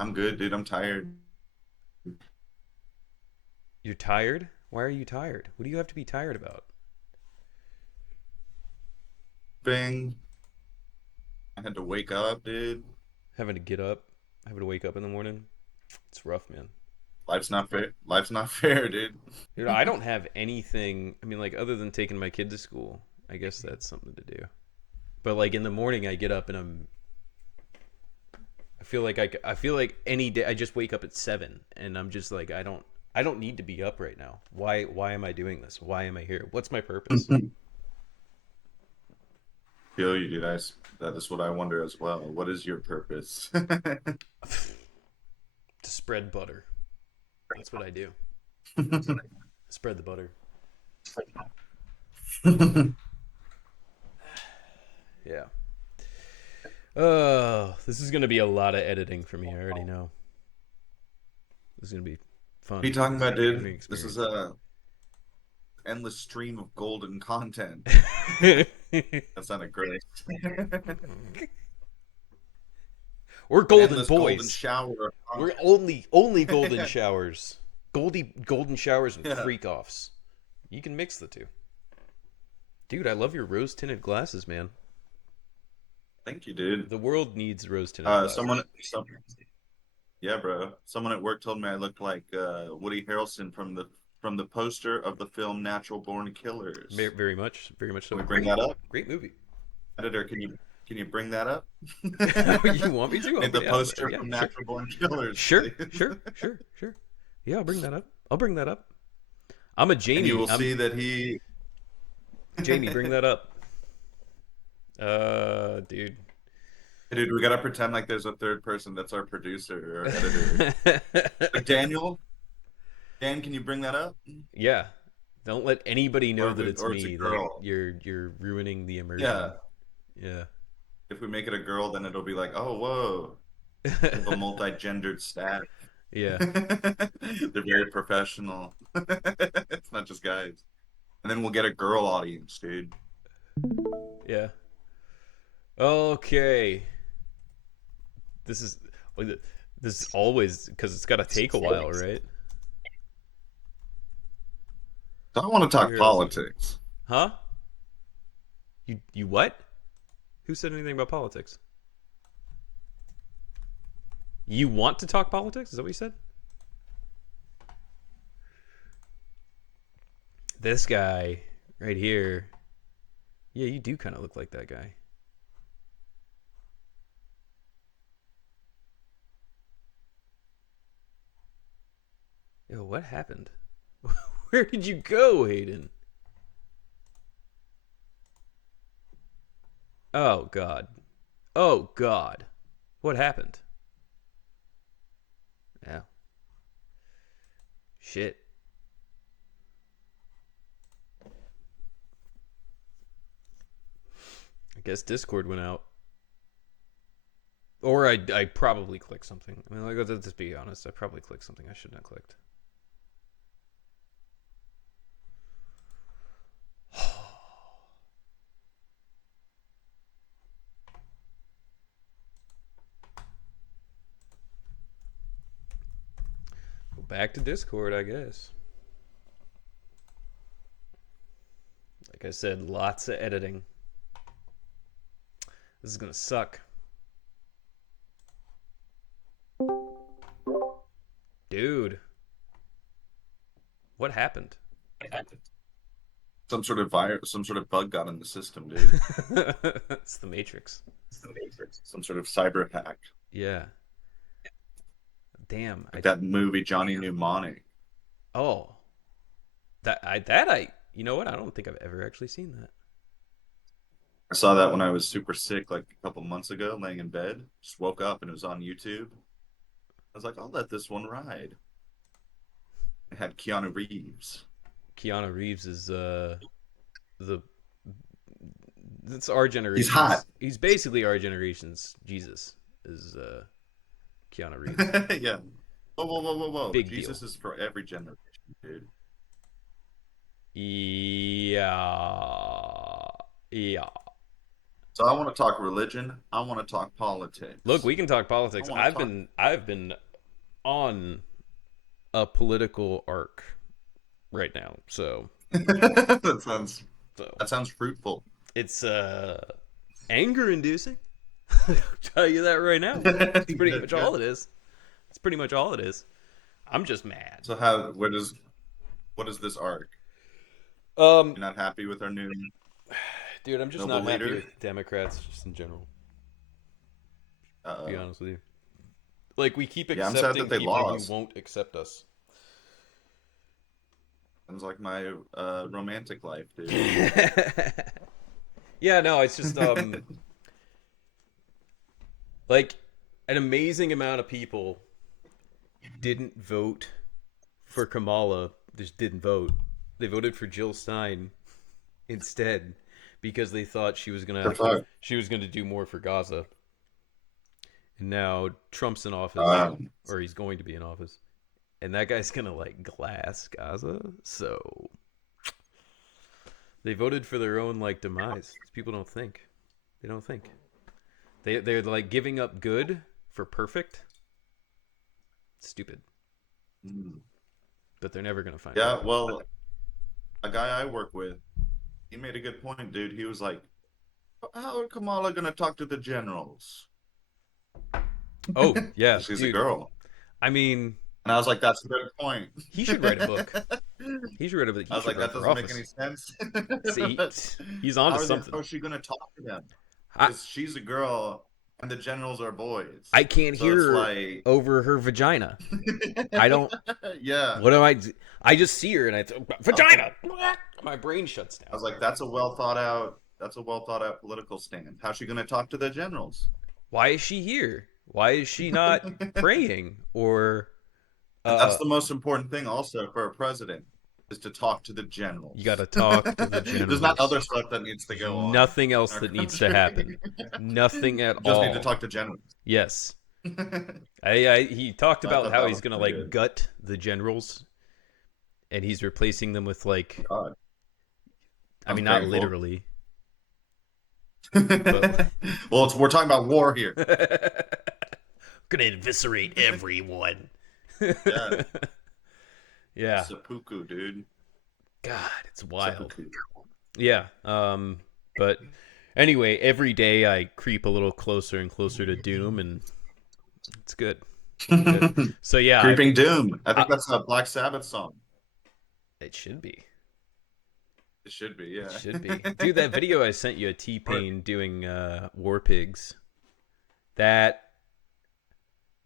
I'm good, dude. I'm tired. You're tired? Why are you tired? What do you have to be tired about? Thing. I had to wake up, dude. Having to get up? Having to wake up in the morning? It's rough, man. Life's not fair. Life's not fair, dude. Dude, I don't have anything. I mean, like, other than taking my kid to school, I guess that's something to do. But, like, in the morning, I get up and I feel like I feel like any day I just wake up at 7 and I'm just like I don't need to be up right now. Why am I doing this? Why am I here? What's my purpose? Feel you, dude. That is what I wonder as well. What is your purpose? To spread butter. That's what I do. Spread the butter. Yeah. Oh, this is gonna be a lot of editing for me. I already know. This is gonna be What are fun. you talking about, Learning dude? This is experience. a endless stream of golden content. That sounded great. We're An golden endless golden boys. shower of We're only golden content. showers. Golden showers and Yeah. freak offs. You can mix the two. Dude, I love your rose tinted glasses, man. Thank you, dude. The world needs rose tinted glasses. Yeah, bro. Someone at work told me I looked like Woody Harrelson from the poster of the film Natural Born Killers. Very much Can so. we bring that up? Great movie. Editor, can you bring that up? You want me to? Made the Yeah, poster yeah, from sure, Natural Born Killers, sure, please. sure. Yeah, I'll bring that up. I'll bring that up. I'm a And you Jamie. will I'm see that he Jamie. Bring that up. Dude. Dude, we gotta pretend like there's a third person that's our producer or editor. Like Daniel, Dan, can you bring that up? Yeah. Don't let anybody know that it's Or it's a me. Like girl. you're ruining the Yeah. immersion. Yeah. If we make it a girl, then it'll be like, oh, whoa, we have a multi-gendered staff. Yeah. They're very professional. It's not just guys. And then we'll get a girl audience, dude. Yeah. Okay. This is like this is always because it's got to take a while, right? So I want to talk Superheroes. politics. Huh? You what? Who said anything about politics? You want to talk politics? Is that what you said? This guy right here. Yeah, you do kind of look like that guy. Yo, what happened? Where did you go, Hayden? Oh God. Oh God. What happened? Yeah. Shit. I guess Discord went out. Or I probably clicked something. I mean, like, let's just be honest. I probably clicked something I shouldn't have clicked. Go back to Discord, I guess. Like I said, lots of editing. This is gonna suck. Dude, what happened? Some sort of virus, some sort of bug got in the system, dude. It's the Matrix. Some sort of cyber hack. Yeah. Damn. Like that movie Johnny Mnemonic. Oh, you know what? I don't think I've ever actually seen that. I saw that when I was super sick, like a couple months ago, laying in bed. Just woke up and it was on YouTube. I was like, I'll let this one ride. It had Keanu Reeves. Keanu Reeves is the it's our He's hot. generation's. He's basically our generation's Jesus. Is Keanu Reeves? Yeah. Whoa. Big deal. Jesus is for every generation, dude. Yeah, yeah. So I want to talk religion. I want to talk Look, politics. we can talk I politics. want to I've talk. been I've been on a political arc right now. that sounds So that sounds fruitful. it's anger inducing. I'll tell you that right now. It's pretty Good, much all good. it is. It's pretty much all it is. I'm just mad. So how? What is this arc? Um, You're not happy with our new dude, I'm just noble not happy leader? with Democrats just in general. To be Uh-oh. honest with you, like we keep Yeah, I'm sad accepting that they people who lost. won't accept us. Sounds like my romantic life, dude. Yeah, no, it's just like an amazing amount of people didn't vote for Kamala. Just didn't vote. They voted for Jill Stein instead because they thought For fun. she was gonna do more for Gaza. And now Trump's in office, Um, or he's going to be in office, and that guy's gonna like glass Gaza. So they voted for their own like demise. People don't think. They don't think. They're like giving up good for perfect. Stupid. But they're never gonna find yeah, out. well, a guy I work with, he made a good point, dude. He was like, "How are Kamala gonna talk to the generals?" Oh yeah, She's a dude. girl, I mean, and I was like, "That's a good point." he should write a book. He should write a book. I He was should like, run "That for doesn't make office. any sense." See, But he's on to how something. is she gonna talk to them? I Because she's a girl and the generals are boys. I can't So hear it's her like, over her vagina. I don't. yeah. What am I? I just see her and I was like, vagina. My brain shuts I down. was like, that's a well thought out. That's a well thought out political stand. How's she gonna talk to the generals? Why is she here? Why is she not praying or And that's uh? the most important thing, also for a president, is to talk to the You got generals. to talk to the There's not generals. other stuff that needs to There's go on nothing in else our that needs to country. happen. Nothing at Just need to all. talk to generals. Yes. I He talked about thought how that he's was gonna pretty like good. gut the generals, and he's replacing them with like, God, I sounds mean, not painful. literally, but Well, we're talking about war here. gonna eviscerate everyone. Yeah, Yeah. seppuku, dude. God, it's wild. Seppuku. Yeah. But anyway, every day I creep a little closer and closer to doom, and it's good. It's good. So yeah, Creeping Doom. I I think that's a Black Sabbath song. it should be. It should be, It yeah. should be. Dude, that video I sent you of T Or- Pain doing War Pigs. That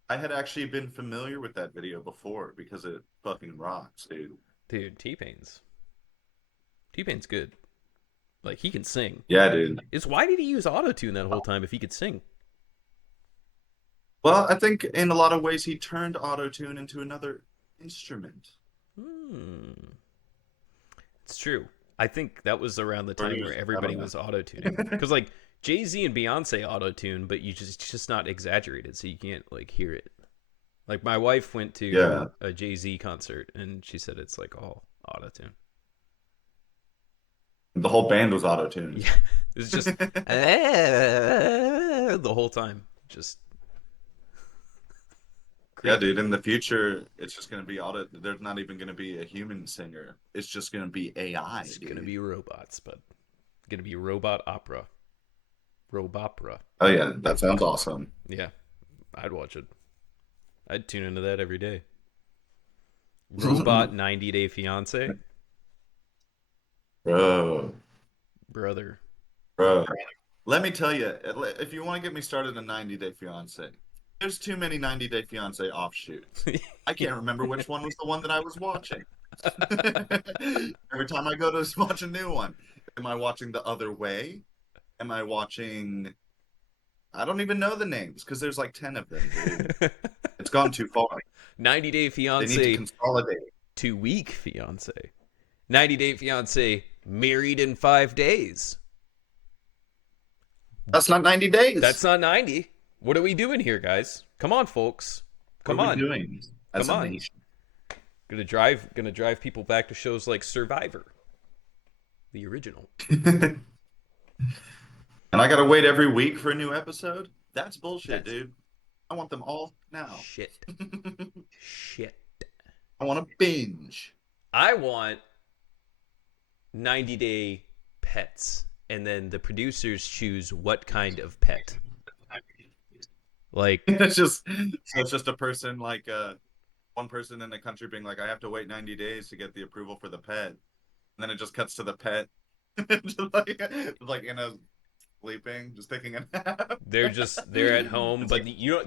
I had actually been familiar with that video before because it fucking rocks, dude. dude, T Pain's good. Like he can sing. Yeah, dude. It's why did he use auto tune that whole time if he could sing? Well, I think in a lot of ways he turned autotune into another instrument. Hmm. It's true. I think that was around the Or he time where was, I everybody don't know. was auto tuning. Because like Jay-Z and Beyonce auto tune, but you just it's just not exaggerated, so you can't like hear it. Like my wife went Yeah. to a Jay-Z concert and she said it's like all auto tune. The whole band was autotuned. Yeah. It was just the whole time. Just Yeah, creepy. dude. In the future, it's just gonna be auto. There's not even gonna be a human singer. It's just gonna be AI, It's gonna dude. be robots, but gonna be robot opera. Robopera. Oh yeah, that sounds awesome. Yeah. I'd watch it. I'd tune into that every day. Robot 90-Day Fiance? Bro, Brother. bro. Let me tell you, if you want to get me started in 90 Day Fiance, there's too many 90 Day Fiance offshoots. I can't remember which one was the one that I was watching. Every time I go to watch a new one, am I watching The Other Way? Am I watching? I don't even know the names because there's like 10 of them, dude. It's gone too far. 90-Day They need to Fiance consolidate. 2-Week Fiance. 90-Day Fiance Married in 5 Days. That's not 90 days. That's not 90. What are we doing here, guys? Come on, folks. What Come are we on. doing as Come a on. nation? Gonna drive people back to shows like Survivor, the original. And I gotta wait every week for a new episode? That's bullshit, That's dude. I want them all now. shit. Shit. I want to binge. I want 90-day pets, and then the producers choose what kind of pet. Like, It's just a person like one person in the country being like, I have to wait 90 days to get the approval for the pet. And then it just cuts to the pet just like in a sleeping, just taking a nap. they're at home, It's like, but you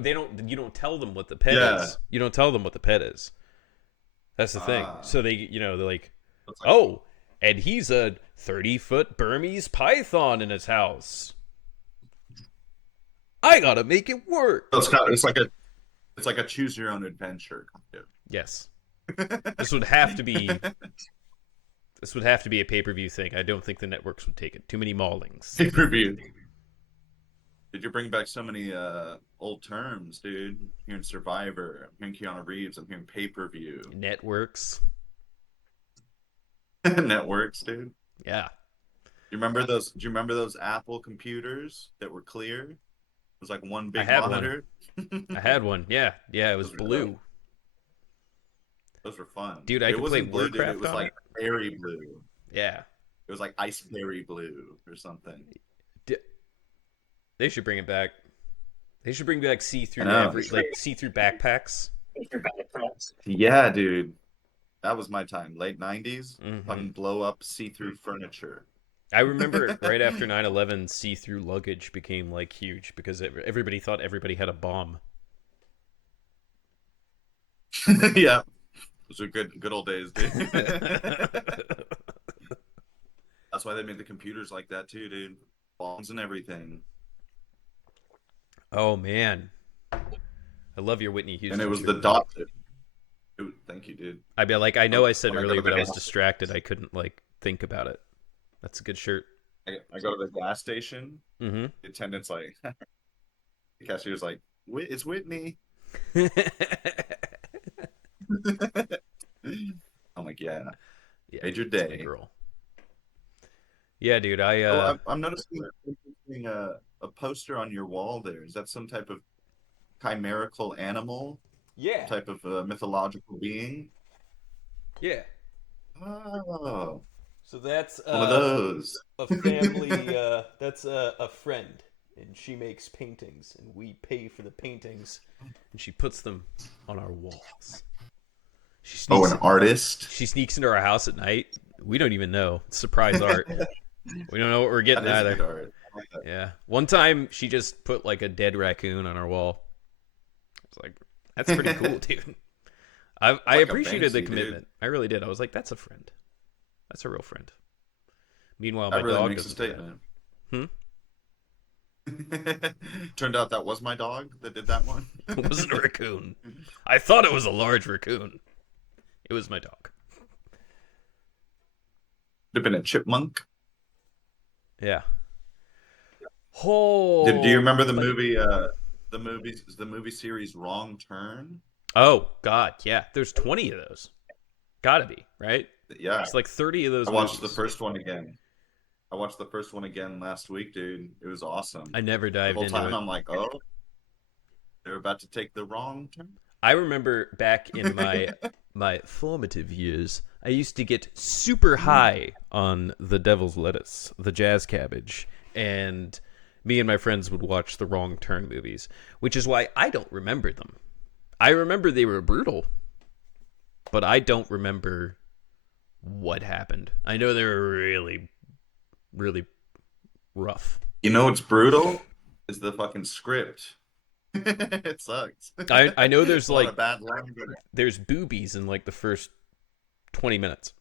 don't tell them what the pet yeah. is. You don't tell them what the pet is. That's the thing. Ah. So they're like, It's like oh, and he's a 30-foot Burmese python in his house. I gotta make it work. it's like a choose your own adventure kind Yes, of. this would have to be this would have to be a pay-per-view thing. I don't think the networks would take it. Too many maulings. Pay-per-view. Did you bring back so many old terms, dude? I'm hearing Survivor, I'm hearing Keanu Reeves, I'm hearing pay-per-view. Networks. Networks, dude. Yeah. Do you remember those Apple computers that were clear? It was like one I big had one. monitor. I had one. Yeah. Yeah, it was Those were dope. blue. Those were fun. Dude, I It could play wasn't blue, dude. It Warcraft was on like it. berry blue. Yeah. It was like ice berry blue or something. D- they should bring it back. They should bring back I see-through know. see-through backpacks. Yeah, dude. That was my time. Late 90s. Hmm. Fucking blow up see-through furniture. I remember right after 9/11, see-through luggage became like huge because everybody thought everybody had a bomb. Yeah. Those are good old days, dude. That's why they made the computers like that too, dude. Bombs and everything. Oh man, I love your Whitney And it Houston was shirt, the man. dot. Thank you, dude. I'd be like, I know I said When I go earlier, to but the I was gas, distracted. I couldn't like think about it. That's a good shirt. I go to the gas station. Mm-hmm. The attendant's like, the cashier's like, It's Whitney." I'm like, yeah, Yeah, made your it's my day. girl. Yeah, dude. I Oh, I'm noticing a poster on your wall there. Is that some type of chimerical animal, yeah, type of mythological being? yeah. Oh, So that's one of those. a family. That's a friend, and she makes paintings, and we pay for the paintings, and she puts them on our walls. She Oh, sneaks an artist. she sneaks into our house at night. We don't even know. It's surprise art. We don't know what we're That getting is either. good art. I like that. Yeah. One time she just put like a dead raccoon on our wall. It's like that's pretty cool, dude. I Like a appreciated the Banksy, dude. commitment. I really did. I was like, that's a friend. That's a real friend. Meanwhile, my That really dog makes a doesn't do that. statement. Hmm? Turned out that was my dog that did that one. It wasn't a raccoon. I thought it was a large raccoon. It was my dog. Could have been a chipmunk. Yeah. Do you Oh, remember buddy. the movie series Wrong Turn? Oh God, yeah. There's 20 of those. Gotta be right. Yeah, It's like 30 of I those watched the movies. first one again. I watched the first one again last week, dude. It was awesome. I never The dived whole into time it. I'm like, oh, they're about to take the wrong turn. I remember back in my formative years, I used to get super high on the devil's lettuce, the jazz cabbage, and me and my friends would watch the Wrong Turn movies, which is why I don't remember them. I remember they were brutal, but I don't remember what happened. I know they were really, really rough. You know what's brutal? Is the fucking script. It sucks. I know there's A lot of like bad language. there's boobies in like the first 20 minutes.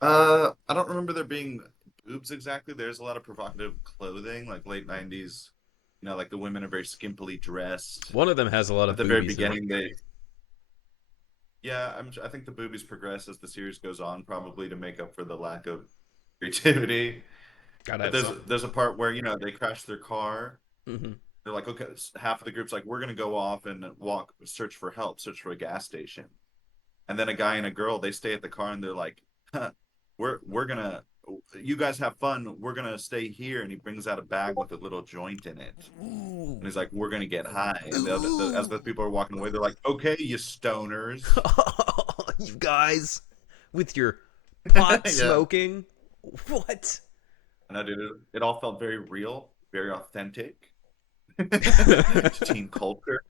I don't remember there being boobs exactly. There's a lot of provocative clothing, like late 90s. You know, like the women are very skimpily dressed. One of them has a lot At of the very boobies in it. beginning, yeah, I think the boobies progress as the series goes on, probably to make up for the lack of creativity. Gotta But have something. there's a part where, you know, they crash their car. Hmm. They're like, okay, half of the group's like, we're gonna go off and walk, search for help, search for a gas station. And then a guy and a girl, they stay at the car and they're like, huh, we're gonna you guys have fun. We're gonna stay here. And he brings out a bag with a little joint in it. Ooh. And he's like, we're gonna get high. And as the Ooh. people are walking away, they're like, okay, you stoners. You guys with your pot Yeah. smoking. What? And I did it. It all felt very real, very authentic to teen culture.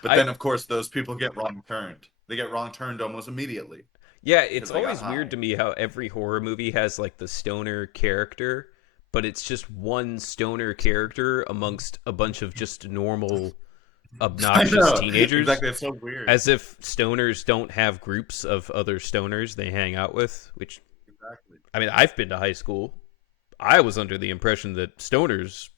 But I then, of course, those people get wrong turned. They get wrong turned almost immediately Yeah, it's because they got always weird high. to me how every horror movie has like the stoner character, but it's just one stoner character amongst a bunch of just normal I obnoxious know. teenagers, Exactly. It's so weird. as if stoners don't have groups of other stoners they hang out with, which Exactly. I mean, I've been to high school. I was under the impression that stoners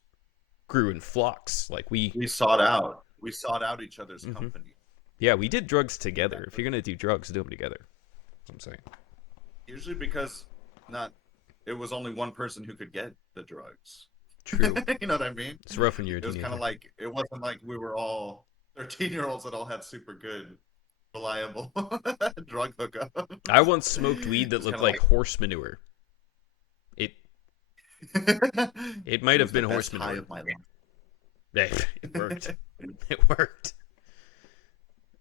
grew in flocks. Like we We sought out. We sought out each other's hmm company. Yeah, we did drugs together. If Exactly. you're going to do drugs, do them together. That's what I'm saying. Usually because not it was only one person who could get the drugs. True. You know what I mean? It's rough when you're a It was kind of teenager. like it wasn't like we were all 13-year-olds that all had super good, reliable drug hookup. I once smoked weed It that was looked kind of like like horse manure. It it might it have was the been best horse high manure. of my Hey, it worked. life. It worked.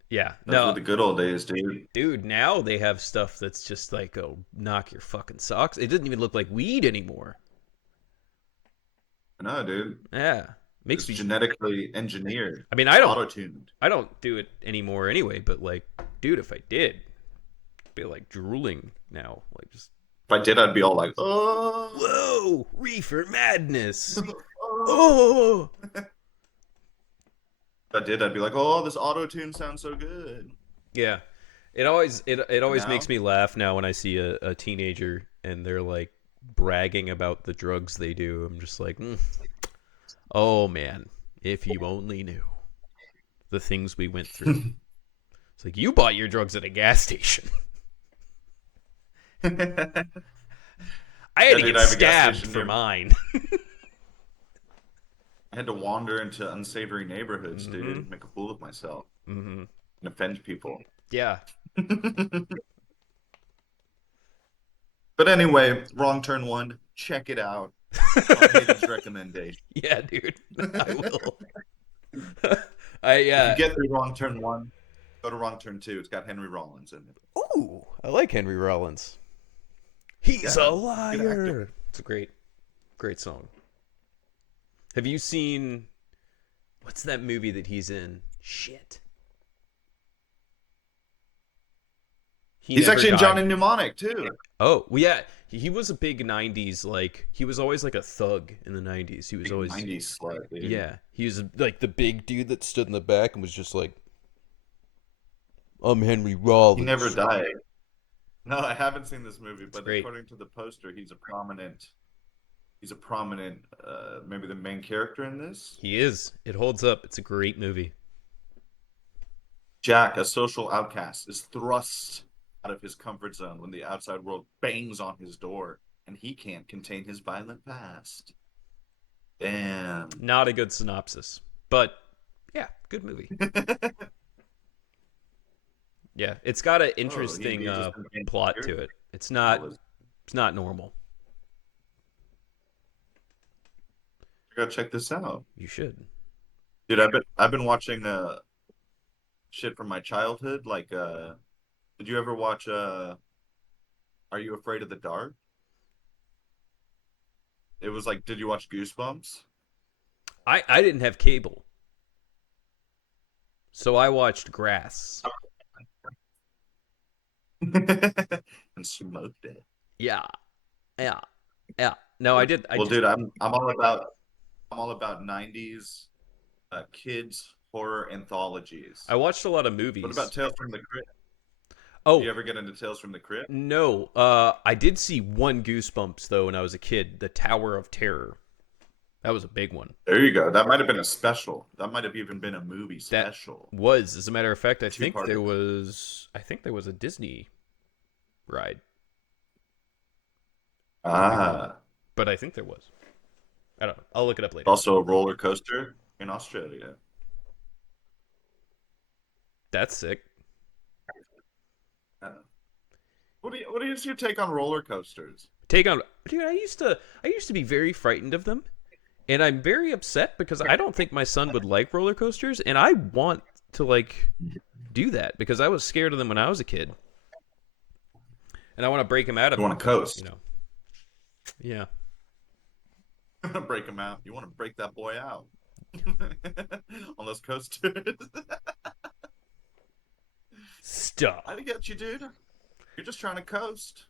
Yeah. Those were No, the good old days, dude. dude, now they have stuff that's just like, oh, knock your fucking socks. It doesn't even look like weed anymore. No, dude. Yeah. Makes It's me genetically engineered. I mean, It's auto-tuned. I don't do it anymore anyway, but like, dude, if I did, I'd be like drooling now. Like just If I did, I'd be all like, oh, whoa, reefer madness. oh. Oh. If I did, I'd be like, oh, this auto-tune sounds so good. Yeah. It And always makes now, me laugh now when I see a teenager and they're like bragging about the drugs they do. I'm just like, oh man, if you only knew the things we went through. It's like you bought your drugs at a gas station. yeah, I had to dude, get I have a gas stabbed station for near. mine. I had to wander into unsavory neighborhoods, Mm-hmm. dude, make a fool of myself Mm-hmm. and offend people. Yeah. But anyway, wrong turn one. Check it out on Hayden's recommendation. Yeah, dude. I will. I If you get through wrong turn one, go to wrong turn two. It's got Henry Rollins in it. Ooh, I like Henry Rollins. He's a Yeah, he's a good actor. liar. It's a great song. Have you seen what's that movie that he's in? Shit. He He's never actually in died. Johnny Mnemonic too. Oh, well, yeah. He was a big 90s like he was always like a thug in the 90s. He was Big always 90s slut, dude. yeah, he was like the big dude that stood in the back and was just like I'm Henry He never Rollins. died. No, I haven't seen this movie, It's but great. according to the poster, he's a prominent, maybe the main character in this. He is. It holds up. It's a great movie. Jack, a social outcast, is thrust out of his comfort zone when the outside world bangs on his door and he can't contain his violent past. Damn. Not a good synopsis, but yeah, good movie. Yeah, it's got an Oh, interesting he just became plot to character. it. I It's not normal. gotta check this out, You should. dude. I've been watching shit from my childhood. Like, did you ever watch Are You Afraid of the Dark? It was like, did you watch Goosebumps? I didn't have cable, so I watched Grass. And smoked it. Yeah, yeah, yeah. No, I did. I Well, just dude, I'm all about 90s kids horror I anthologies. watched a lot of What about movies. Tales from the Crypt? Did you Oh ever get into Tales from the Crypt? no, I did see one Goosebumps though when I was a kid. The Tower of Terror. That was a big one. There you go. That might have been a special. That might have even been a movie That special. was, as a matter of fact, Two-parter. I think there was a Disney ride, Ah, but I think there was. I don't know. I'll look it up later. also a roller coaster in Australia. That's sick. Uh, What is your take on roller coasters? Take on, dude. I used to be very frightened of them, and I'm very upset because I don't think my son would like roller coasters, and I want to like do that because I was scared of them when I was a kid, and I want to break him out of You it. want to You coast? know, yeah. You want to break him out? You want to break that boy out on those coasters? Stop. I get you, dude. You're just trying to coast.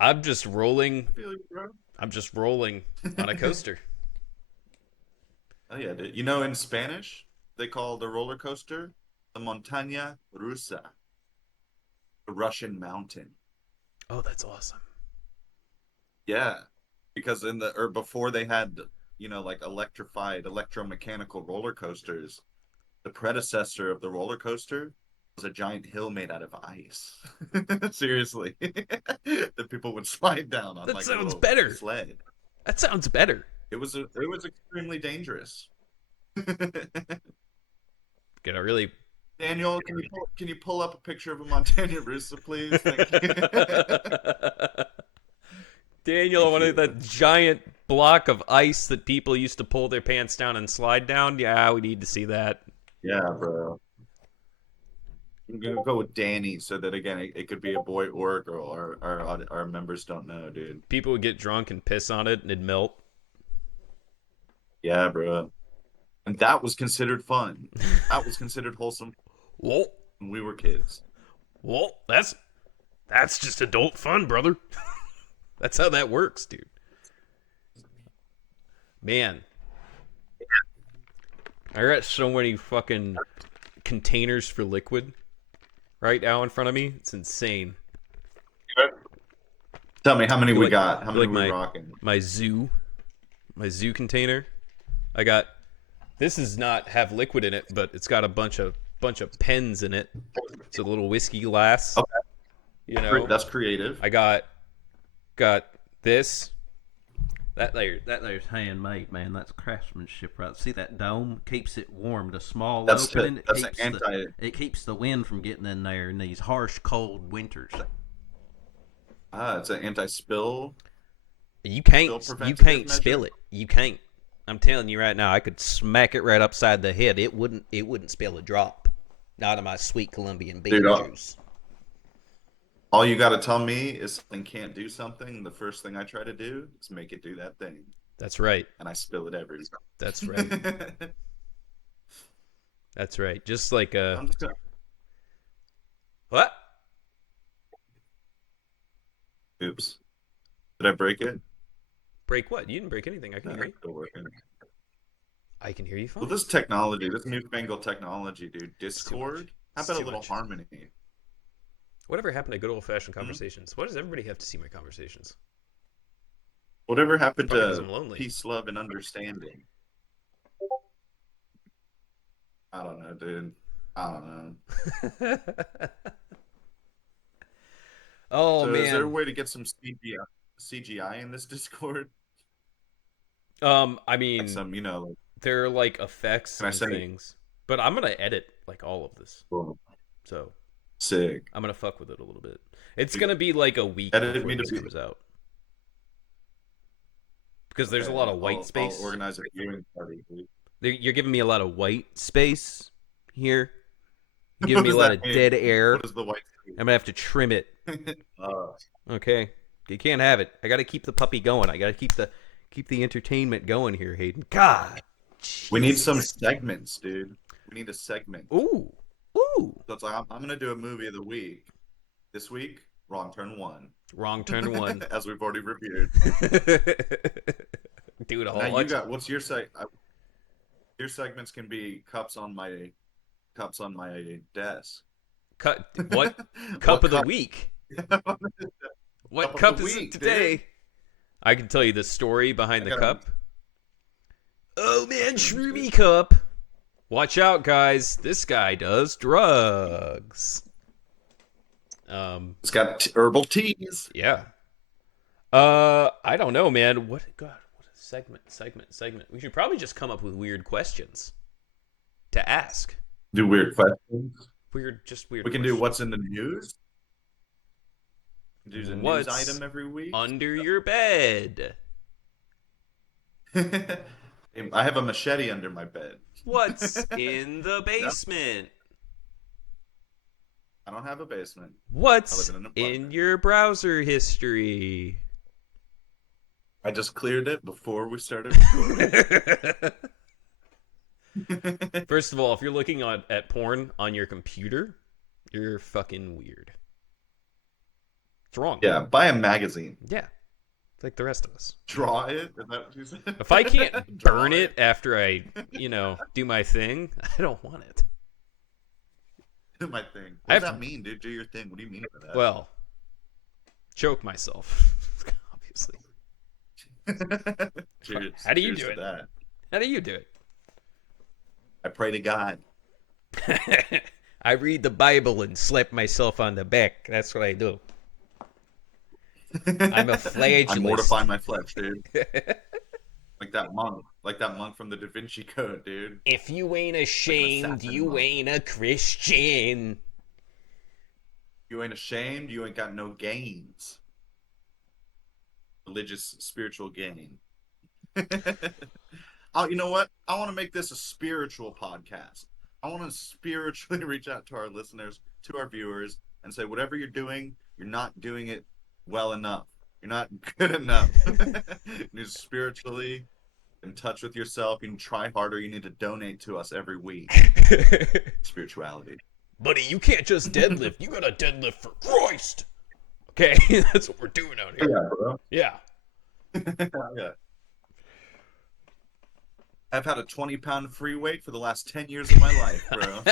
I'm just rolling. I feel you, bro. I'm just rolling on a coaster. Oh yeah, dude. You know, in Spanish, they call the roller coaster the montaña rusa, the Russian mountain. Oh, that's awesome. Yeah, because in the or before they had, like electrified electromechanical roller coasters, the predecessor of the roller coaster was a giant hill made out of ice. Seriously. That people would slide down on That like a sounds little better. sled. That sounds better. It was extremely dangerous. Gonna really. Daniel, can you pull up a picture of a Montana Russa, please? Thank you. Daniel, I Thank wanted you. that giant block of ice that people used to pull their pants down and slide down. Yeah, we need to see that. Yeah, bro. I'm gonna go with Danny so that again it could be a boy or a girl. Our members don't know, dude. People would get drunk and piss on it and it'd melt. Yeah, bro. And that was considered fun. That was considered wholesome Well, when we were kids. that's just adult fun, brother. That's how that works, dude. Man, I got so many fucking containers for liquid right now in front of me. It's insane. Tell me how many Feel we like got. How feel many like we rocking? my zoo container. I got this does not have liquid in it, but it's got a bunch of pens in it. It's a little whiskey glass, you Okay, know. that's creative. I got this. That there's handmade, man. That's craftsmanship, right? See that dome keeps it warm. The small That's opening, it that's an keeps the anti. it keeps the wind from getting in there in these harsh, cold winters. It's an anti-spill You spill preventative can't spill measure. it. You can't. I'm telling you right now, I could smack it right upside the head. It wouldn't spill a drop. Not of my sweet Colombian Dude, bean juice. all you got to tell me is something can't do something. The first thing I try to do is make it do that thing, That's right. and I spill it every That's right. time. That's right. Just like I'm just gonna, what? oops. Did I break it? Break what? You didn't break anything. I can No, hear you. it's still working. I can hear you Well, fine. this technology, this newfangled technology, dude. It's too much. Discord. How It's about a too little much. harmony? Whatever happened to good old fashioned Hmm? conversations? Why does everybody have to see my conversations? Whatever happened Probably because to I'm lonely. peace, love, and understanding? I don't know, dude. I don't know. Oh So, is there a man. way to get some CGI in this Discord? I Like mean, some, like, there are like effects can I and say, things, but I'm gonna edit like all of this, boom, so sick? I'm gonna fuck with it a little bit. It's gonna be like a week Edit before me to this be comes out because there's a lot okay. of white I'll space. organize a viewing party, dude. You're giving me a lot of white space here. You're giving What me a does lot that of mean? dead air. What is the white I'm gonna have to trim it. space? uh, Okay, you can't have it. I gotta keep the puppy going. I gotta keep the entertainment going here, Hayden. God, we need some Jesus. segments, dude. We need a segment. Ooh, ooh. So it's like I'm gonna do a movie of the week. This week, Wrong Turn One, Wrong turn one. as we've already reviewed. Do it a Now whole you bunch. got what's your your segments can be cups on my desk. Cut what cup What of the cup? week? Cup What of the cup is it week, dude. today? I can tell you the story I behind the gotta cup. Oh man, mushrooms, Shroomy dude. cup. Watch out, guys. This guy does drugs. It's got herbal teas. Yeah. I don't know, man. God, what a segment. We should probably just come up with weird questions to ask. Do weird questions. Weird We can do questions. what's in the news. There's a news What's item every week. under your bed? I have a machete under my bed. What's in the No, basement? I don't have a basement. I live What's in an in apartment. your browser history? I just cleared it before we started recording. First of all, if you're looking at porn on your computer, you're fucking weird. It's wrong. Yeah, buy a magazine. Yeah, it's like the rest of us. Draw it. Is that what you said? If I can't burn Draw it. it after I, do my thing, I don't want it. Do my thing. I What does have that to, mean, dude? Do your thing. What do you mean by well, choke myself, obviously. that? Cheers. How do you Cheers do to it? that. How do you do I pray to God. it? I read the Bible and slap myself on the back. That's what I do. I'm a I flagellist. mortify my flesh, dude. Like that monk. Like that monk from the Da Vinci Code, dude. If you ain't Like an ashamed, assassin you monk. ain't a Christian. You ain't ashamed, you ain't got no gains. Religious, spiritual gain. Oh, you know what? I want to make this a spiritual podcast. I want to spiritually reach out to our listeners, to our viewers, and say, whatever you're doing, you're not doing it well enough. You're not good enough. You're spiritually in touch with yourself. You need to try harder. You need to donate to us every week. Spirituality. Buddy, you can't just deadlift. You gotta deadlift for Christ. Okay, that's what we're doing out here. Yeah, bro. Yeah. Yeah. I've had a 20-pound free weight for the last 10 years of my life, bro.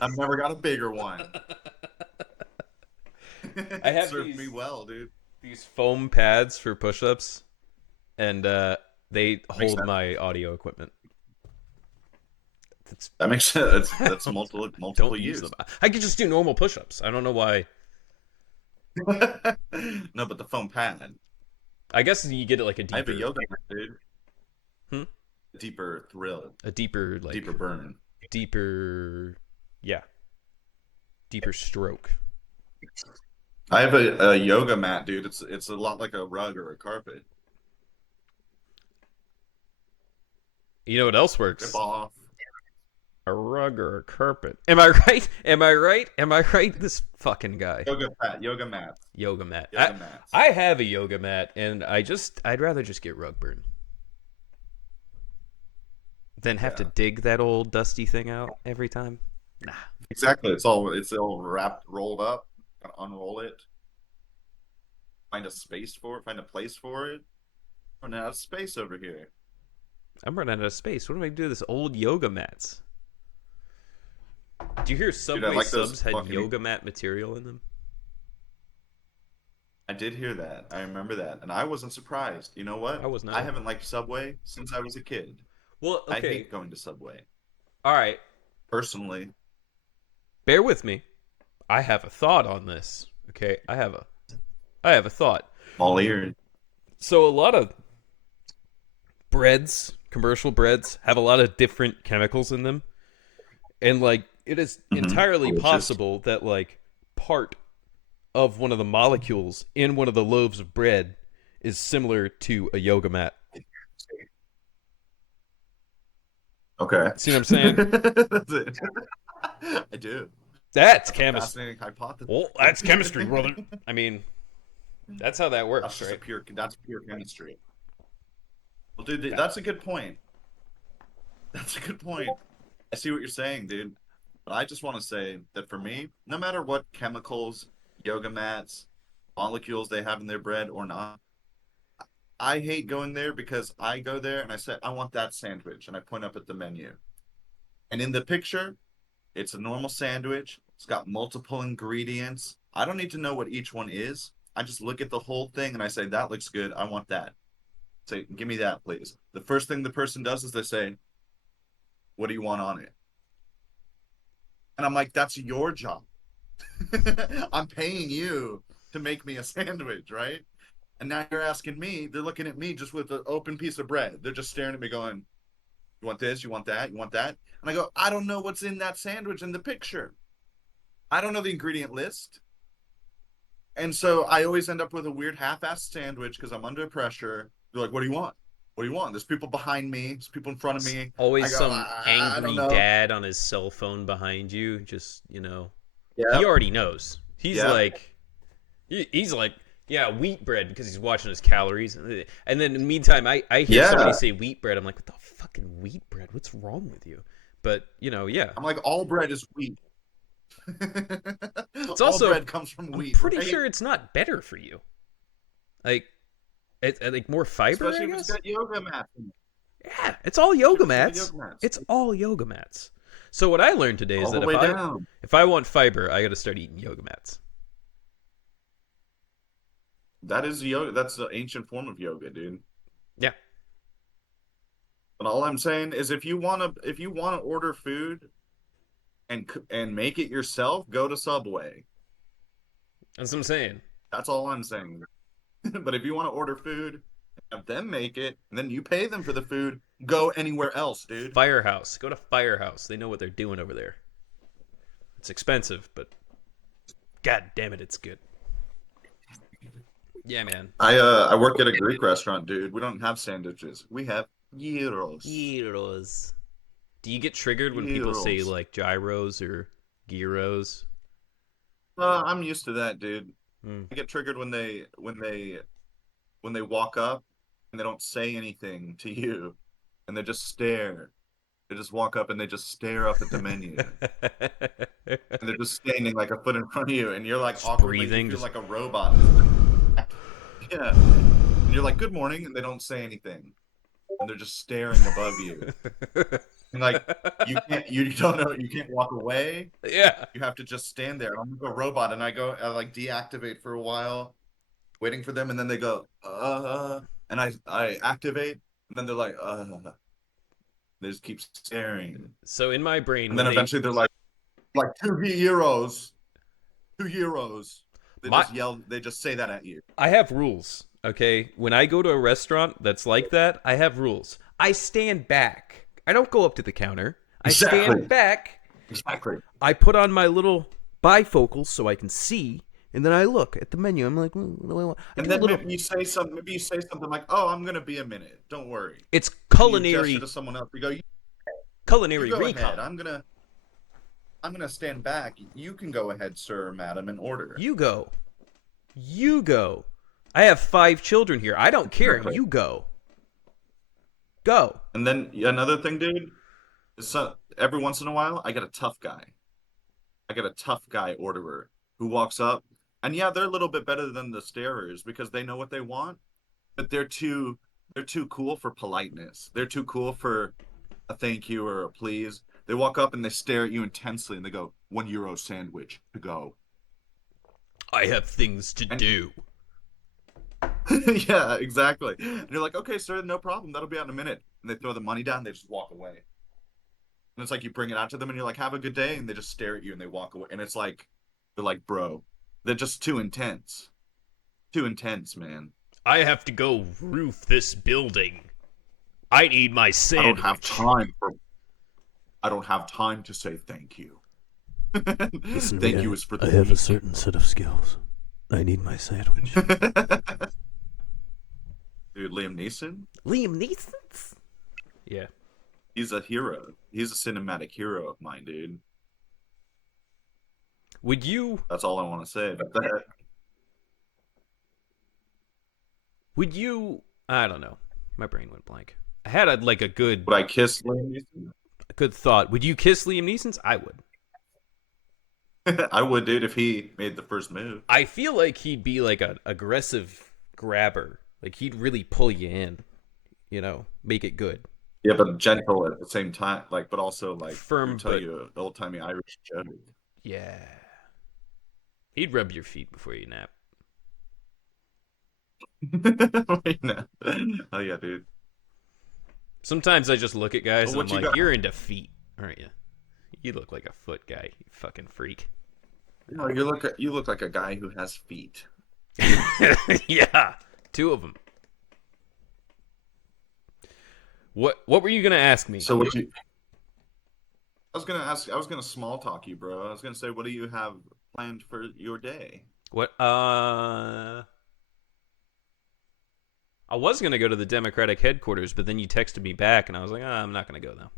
I've never got a bigger one. I It have served me well, dude. these foam pads for push-ups, and they Makes hold sense. my audio equipment. It's, That makes sense. That's multiple don't use them. use. I could just do normal push-ups. I don't know why. No, but the foam pad. I guess you get it like a I have a deeper, yoga mat, dude. hmm? Deeper thrill, A deeper deeper like burn. deeper, yeah, deeper stroke. I have a yoga mat, dude. It's a lot like a rug or a carpet. You know what else Rip works? off. A rug or a carpet. Am I right? Am I right? Am I right? This fucking guy. Yoga mats, Yoga mat. yoga mats. I have a yoga mat, and I'd rather just get rug burn than have to Yeah, dig that old dusty thing out every time. Nah. exactly. It's all wrapped, rolled up. Gotta unroll it. Find a space for it. Find a place for it. Running out of space over here. I'm running out of space. What do I do with this old yoga mats? Do you hear Dude, I Subway like those subs had fucking. yoga mat material in them? I did hear that. I remember that, and I wasn't surprised. You know I what? was I not. haven't liked Subway since I was a kid. Well, I okay. hate going to Subway All right. personally. Bear with me. I have a thought on this. Okay, I have a thought. All ears. So a lot of breads, commercial breads, have a lot of different chemicals in them, and like it is entirely Delicious. possible that like part of one of the molecules in one of the loaves of bread is similar to a yoga mat. Okay. See what I'm saying? That's it. I do. That's That's a chemistry. fascinating hypothesis. Well, that's chemistry, brother. I mean, that's how that That's works, just a right? pure. That's pure chemistry. Well, dude, Yeah. that's a good point. That's a good point. I see what you're saying, dude. But I just want to say that for me, no matter what chemicals, yoga mats, molecules they have in their bread or not, I hate going there because I go there and I say, I want that sandwich. And I point up at the menu. And in the picture, it's a normal sandwich. It's got multiple ingredients. I don't need to know what each one is. I just look at the whole thing and I say, that looks good. I want that. Say, give me that, please. The first thing the person does is they say, what do you want on it? And I'm like, that's your job. I'm paying you to make me a sandwich, right? And now you're asking me, they're looking at me just with an open piece of bread. They're just staring at me going, you want this? You want that? You want that? And I go, I don't know what's in that sandwich in the picture. I don't know the ingredient list. And so I always end up with a weird half-assed sandwich because I'm under pressure. They're like, "What do you want? What do you want?" There's people behind me. There's people in front of It's me. I always go, some I don't angry know. dad on his cell phone behind you. Just he Yep. already knows. He's Yep. like, he's like, yeah, wheat bread because he's watching his calories. And then in the meantime, I hear somebody Yeah. say wheat bread. I'm like, what the fucking wheat bread? What's wrong with you? But yeah. I'm like, all bread is wheat. It's All also, bread comes from I'm wheat, pretty right? sure it's not better for you. Like, it's like more fiber, I Especially if it's guess. got yoga mats in it. Yeah, it's all Especially yoga if it's got mats. yoga mats. It's all yoga mats. So what I learned today is All the that way down. if I want fiber, I got to start eating yoga mats. That is yoga. That's the ancient form of yoga, dude. Yeah, But all I'm saying is if you wanna order food and make it yourself, go to Subway. that's what I'm saying. That's all I'm saying. But if you want to order food, have them make it, and then you pay them for the food, go anywhere else, dude. Firehouse. Go to Firehouse. They know what they're doing over there. It's expensive, but god damn it, it's good. Yeah, man. I work at a Greek restaurant, dude. We don't have sandwiches. We have gyros. Gyros. Do you get triggered when people say Gyros. like gyros or gyros? I'm used to that, dude. Hmm. I get triggered when they walk up and they don't say anything to you and they just stare. They just walk up and they just stare up at the menu. And they're just standing like a foot in front of you, and you're like Just awkwardly, you breathing. feel Just like a robot. Yeah. And you're like, "Good morning," and they don't say anything. And they're just staring above you. And like you don't know, you can't walk away. yeah. You have to just stand there. I'm like a robot, and I like deactivate for a while, waiting for them, and then they go, and I activate, and then they're like, they just keep staring. So in my brain, And when then they eventually they're like 2 euros, 2 euros. They my just yell, they just say that at you. I have rules. Okay, when I go to a restaurant that's like that, I have rules. I stand back. I don't go up to the counter. I stand Exactly. back. Exactly. I put on my little bifocals so I can see, and then I look at the menu. I'm like, what do I want? I And do a then little. maybe you say something like, "Oh, I'm gonna be a minute. Don't worry." It's And you gesture culinary to someone else. You go, "You culinary go ahead. recon. I'm gonna stand back. You can go ahead, sir or madam, and order." You go. You go. I have 5 children here. I don't care. Exactly. You go. Go. And then another thing, dude, is every once in a while, I get a tough guy. I get a tough guy orderer who walks up, and yeah, they're a little bit better than the starers because they know what they want, but they're too cool for politeness. They're too cool for a thank you or a please. They walk up and they stare at you intensely and they go, €1 sandwich to go. I have things to And do. yeah, exactly. And you're like, okay, sir, no problem. That'll be out in a minute. And they throw the money down, they just walk away. And it's like you bring it out to them and you're like, have a good day. And they just stare at you and they walk away. And it's like, they're like, bro, they're just too intense. Too intense, man. I have to go roof this building. I need my I don't have sandwich. time for I don't have time to say thank you. Listen to Thank me. you is for I the have a weak. certain set of skills. I need my sandwich. Dude, Liam Neeson, Liam Neeson? Yeah. he's a hero. He's a cinematic hero of mine, dude. Would you That's all I want to say about that. would you I don't know. My brain went blank. I had like Would I kiss Liam Neeson? a good thought. Would you kiss Liam Neeson's? I would. I would, dude, if he made the first move. I feel like he'd be like an aggressive grabber. Like he'd really pull you in, make it good. Yeah, but gentle at the same time, like, but also like he Firm would tell but you an old timey Irish joke. yeah. He'd rub your feet before you nap. Right now. Oh yeah, dude. Sometimes I just look at guys Well, and I'm what you like, got? "You're into feet, aren't you? You look like a foot guy, you fucking freak." No, you look like a guy who has feet. yeah, 2 of them. What were you gonna ask me? So what you? I was gonna small talk you, bro. I was gonna say, what do you have planned for your day? What? I was gonna go to the Democratic headquarters, but then you texted me back, and I was like, I'm not gonna go now.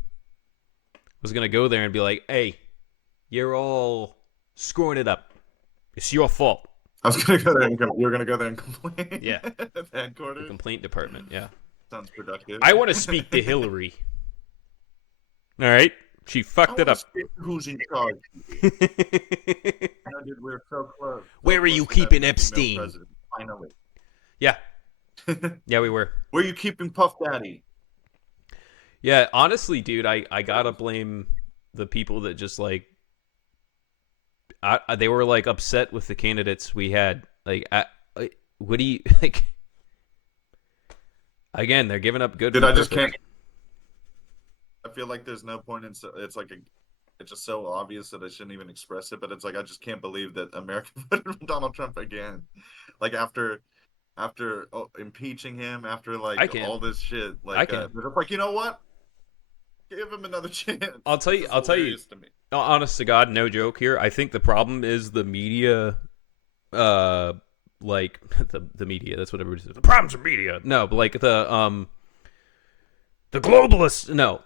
I was gonna go there and be like, hey, you're all screwing it up. It's your fault. I was gonna go there and you're gonna go there and complain Yeah, at the the headquarters. complaint department. Yeah, Sounds productive. I want to speak to Hillary. All right, she I fucked it want to up. speak to who's in charge. No, dude, we're so Where are close you to having keeping a female Epstein? president. Finally. Yeah, yeah, we were. Where are you keeping Puff Daddy? Yeah, honestly, dude, I gotta blame the people that just like they were like upset with the candidates we had. What do you like? Again, they're giving up good Dude, for I just can't. perfect. I feel like there's no point in. It's like it's just so obvious that I shouldn't even express it. But it's like I just can't believe that America voted for Donald Trump again. Like impeaching him, after I like can, all this shit. I Like can. they're just like, you know what? Give him another chance. I'll tell This you. is I'll tell you. hilarious to me. Honest to God, no joke here. I think the problem is the media. Uh, like the media. That's what everybody says. The problems are media. No, but like the globalists. No.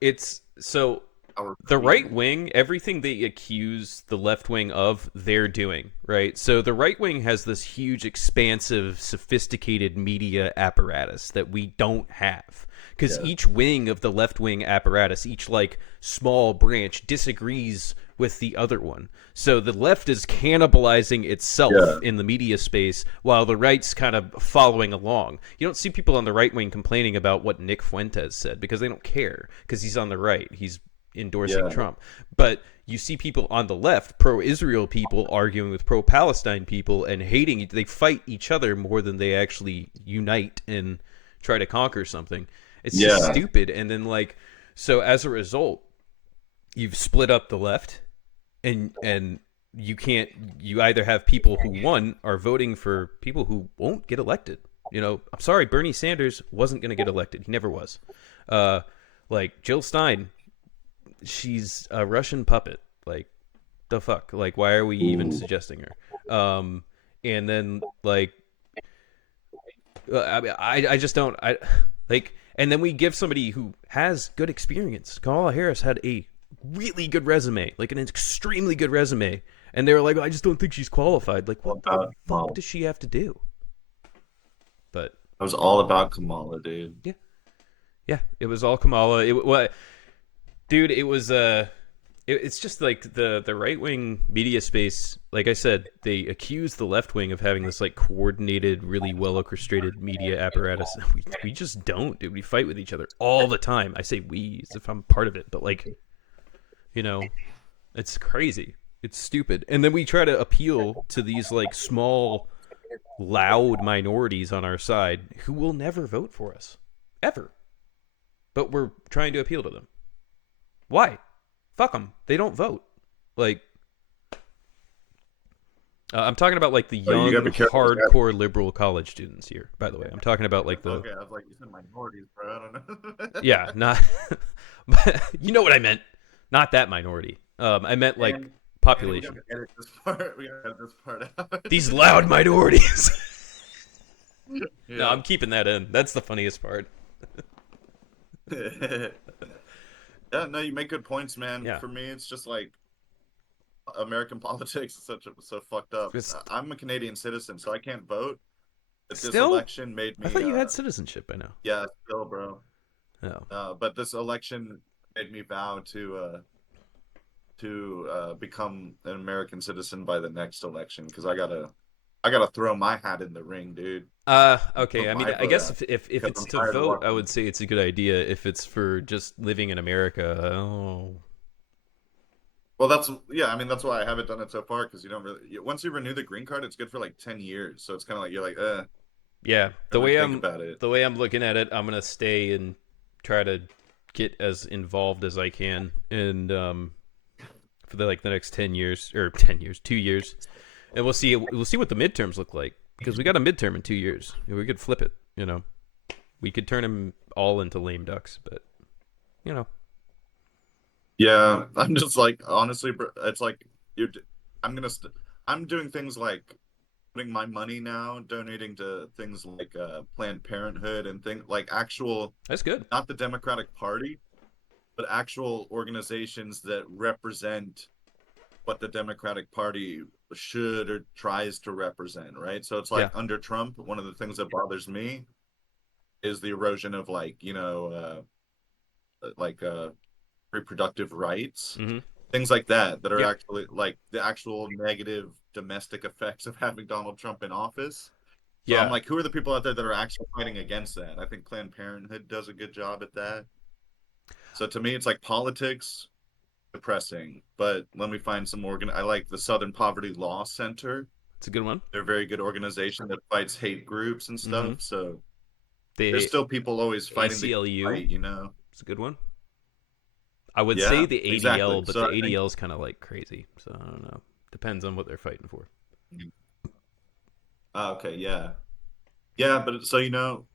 It's so Our the right media. wing, everything they accuse the left wing of, they're doing, right? So the right wing has this huge, expansive, sophisticated media apparatus that we don't have. Because Yeah. each wing of the left wing apparatus, each like small branch, disagrees with the other one. So the left is cannibalizing itself Yeah. in the media space while the right's kind of following along. You don't see people on the right wing complaining about what Nick Fuentes said because they don't care because he's on the right. He's endorsing Yeah. Trump. But you see people on the left, pro-Israel people, arguing with pro-Palestine people and hating. They fight each other more than they actually unite and try to conquer something. It's just Yeah. stupid. And then like, so as a result, you've split up the left, and you can't. You either have people who one are voting for people who won't get elected. You know, I'm sorry, Bernie Sanders wasn't going to get elected. He never was. Uh, like Jill Stein, she's a Russian puppet. Like the fuck? Like why are we even Ooh. suggesting her? And then like I mean, I just don't I like. And then we give somebody who has good experience. Kamala Harris had a really good resume, like an extremely good resume, and they were like, I just don't think she's qualified. Like what the About fuck Kamala. does she have to do? But I was all about Kamala, dude. yeah, yeah, it was all Kamala. What, dude? It was it's just like the right wing media space. Like I said, they accuse the left wing of having this like coordinated, really well orchestrated media apparatus. We just don't, dude. We fight with each other all the time. I say we as if I'm part of it, but like you know, it's crazy. It's stupid. And then we try to appeal to these like small, loud minorities on our side who will never vote for us, ever. But we're trying to appeal to them. Why? Fuck them. They don't vote. Like, I'm talking about like the Oh, you gotta young, be careful with that. hardcore liberal college students here. By the way, I'm talking about like the Okay, I was like, you said minorities, bro. I don't know. yeah, not. But you know what I meant. Not that minority. I meant like And we population. gotta edit this part. We gotta edit this part out. These loud minorities. No, Yeah. I'm keeping that in. That's the funniest part. Yeah, no, you make good points, man. Yeah. For me, it's just like American politics is so fucked up. It's I'm a Canadian citizen, so I can't vote. But this still. election made I me, thought you had citizenship by now. yeah, still, bro. Oh. But this election made me vow to become an American citizen by the next election because I gotta throw my hat in the ring, dude. Okay. Put I mean, my I vote guess out if because it's I'm to tired of vote, I watching. would say it's a good idea. If it's for just living in America, oh, Well, that's yeah. I mean, that's why I haven't done it so far because you don't really. Once you renew the green card, it's good for like 10 years. So it's kind of like you're like, yeah. really think about it. The way I'm looking at it, I'm gonna stay and try to get as involved as I can, and for the next 10 years or 10 years, 2 years, and we'll see what the midterms look like because we got a midterm in 2 years. We could flip it, you know. We could turn them all into lame ducks, but you know, Yeah, I'm just like honestly, bro, it's like you're. I'm gonna. I'm doing things like putting my money now, donating to things like Planned Parenthood and things like actual, That's good. not the Democratic Party, but actual organizations that represent what the Democratic Party should or tries to represent, right? So it's Yeah. like under Trump, one of the things that bothers me is the erosion of like reproductive rights, Mm-hmm. things like that are Yep. actually like the actual negative domestic effects of having Donald Trump in office. So I'm Yeah. like, who are the people out there that are actually fighting against that? I think Planned Parenthood does a good job at that. So to me, it's like politics, depressing. But let me find some I like the Southern Poverty Law Center. It's a good one. They're a very good organization that fights hate groups and Mm-hmm. stuff. So there's The still people always fighting the good ACLU. fight, you know? It's a good one. I would say Yeah, the ADL, exactly. but So the I think, ADL is kind of like crazy. So I don't know. Depends on what they're fighting for. okay, yeah. Yeah, but so